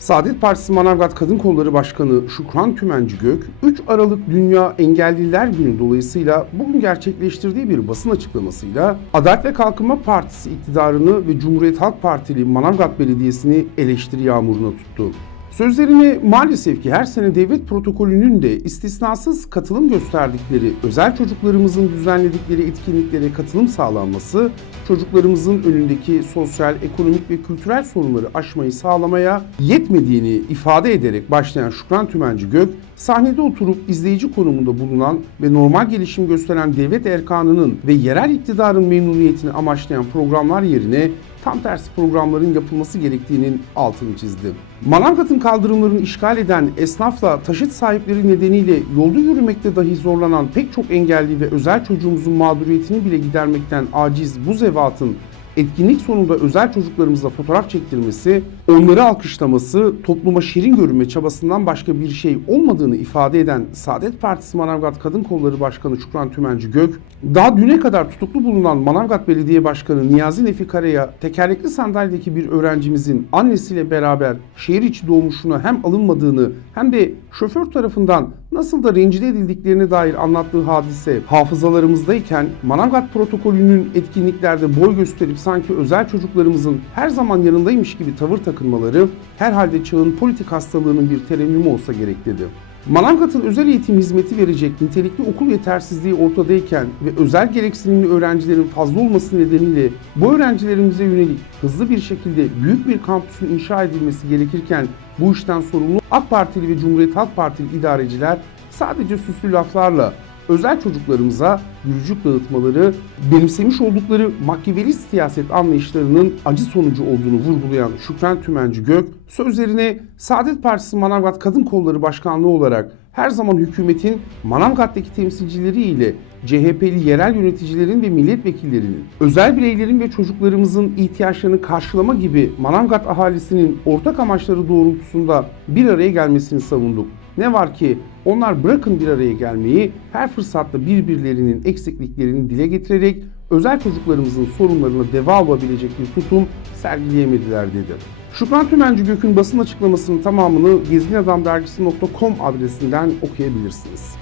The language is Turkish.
Saadet Partisi Manavgat Kadın Kolları Başkanı Şükran Tümenci Gök, 3 Aralık Dünya Engelliler Günü dolayısıyla bugün gerçekleştirdiği bir basın açıklamasıyla Adalet ve Kalkınma Partisi iktidarını ve Cumhuriyet Halk Partili Manavgat Belediyesi'ni eleştiri yağmuruna tuttu. Sözlerini maalesef ki her sene devlet protokolünün de istisnasız katılım gösterdikleri özel çocuklarımızın düzenledikleri etkinliklere katılım sağlanması, çocuklarımızın önündeki sosyal, ekonomik ve kültürel sorunları aşmayı sağlamaya yetmediğini ifade ederek başlayan Şükran Tümenci Gök, sahnede oturup izleyici konumunda bulunan ve normal gelişim gösteren devlet erkanının ve yerel iktidarın memnuniyetini amaçlayan programlar yerine tam tersi programların yapılması gerektiğinin altını çizdi. Manavgat'ın kaldırımlarını işgal eden esnafla taşıt sahipleri nedeniyle yolda yürümekte dahi zorlanan pek çok engelli ve özel çocuğumuzun mağduriyetini bile gidermekten aciz bu zevatın etkinlik sonunda özel çocuklarımızla fotoğraf çektirmesi, onları alkışlaması, topluma şirin görünme çabasından başka bir şey olmadığını ifade eden Saadet Partisi Manavgat Kadın Kolları Başkanı Şükran Tümenci Gök, daha düne kadar tutuklu bulunan Manavgat Belediye Başkanı Niyazi Nefi Kara'ya tekerlekli sandalyedeki bir öğrencimizin annesiyle beraber şehir içi doğmuşuna hem alınmadığını hem de şoför tarafından nasıl da rencide edildiklerine dair anlattığı hadise hafızalarımızdayken Manavgat protokolünün etkinliklerde boy gösterip sanki özel çocuklarımızın her zaman yanındaymış gibi tavır takınmaları herhalde çağın politik hastalığının bir terennümü olsa gerek dedi. Manavgat'ın özel eğitim hizmeti verecek nitelikli okul yetersizliği ortadayken ve özel gereksinimli öğrencilerin fazla olması nedeniyle bu öğrencilerimize yönelik hızlı bir şekilde büyük bir kampüsün inşa edilmesi gerekirken bu işten sorumlu AK Partili ve Cumhuriyet Halk Partili idareciler sadece süslü laflarla özel çocuklarımıza gülücük dağıtmaları, benimsemiş oldukları makyavelist siyaset anlayışlarının acı sonucu olduğunu vurgulayan Şükran Tümenci Gök, sözlerine Saadet Partisi Manavgat Kadın Kolları Başkanlığı olarak her zaman hükümetin Manavgat'taki temsilcileri ile CHP'li yerel yöneticilerin ve milletvekillerinin, özel bireylerin ve çocuklarımızın ihtiyaçlarını karşılama gibi Manavgat ahalisinin ortak amaçları doğrultusunda bir araya gelmesini savunduk. Ne var ki onlar bırakın bir araya gelmeyi her fırsatta birbirlerinin eksikliklerini dile getirerek özel çocuklarımızın sorunlarına deva olabilecek bir tutum sergileyemediler dedi. Şükran Tümenci Gök'ün basın açıklamasının tamamını gezinadamdergisi.com adresinden okuyabilirsiniz.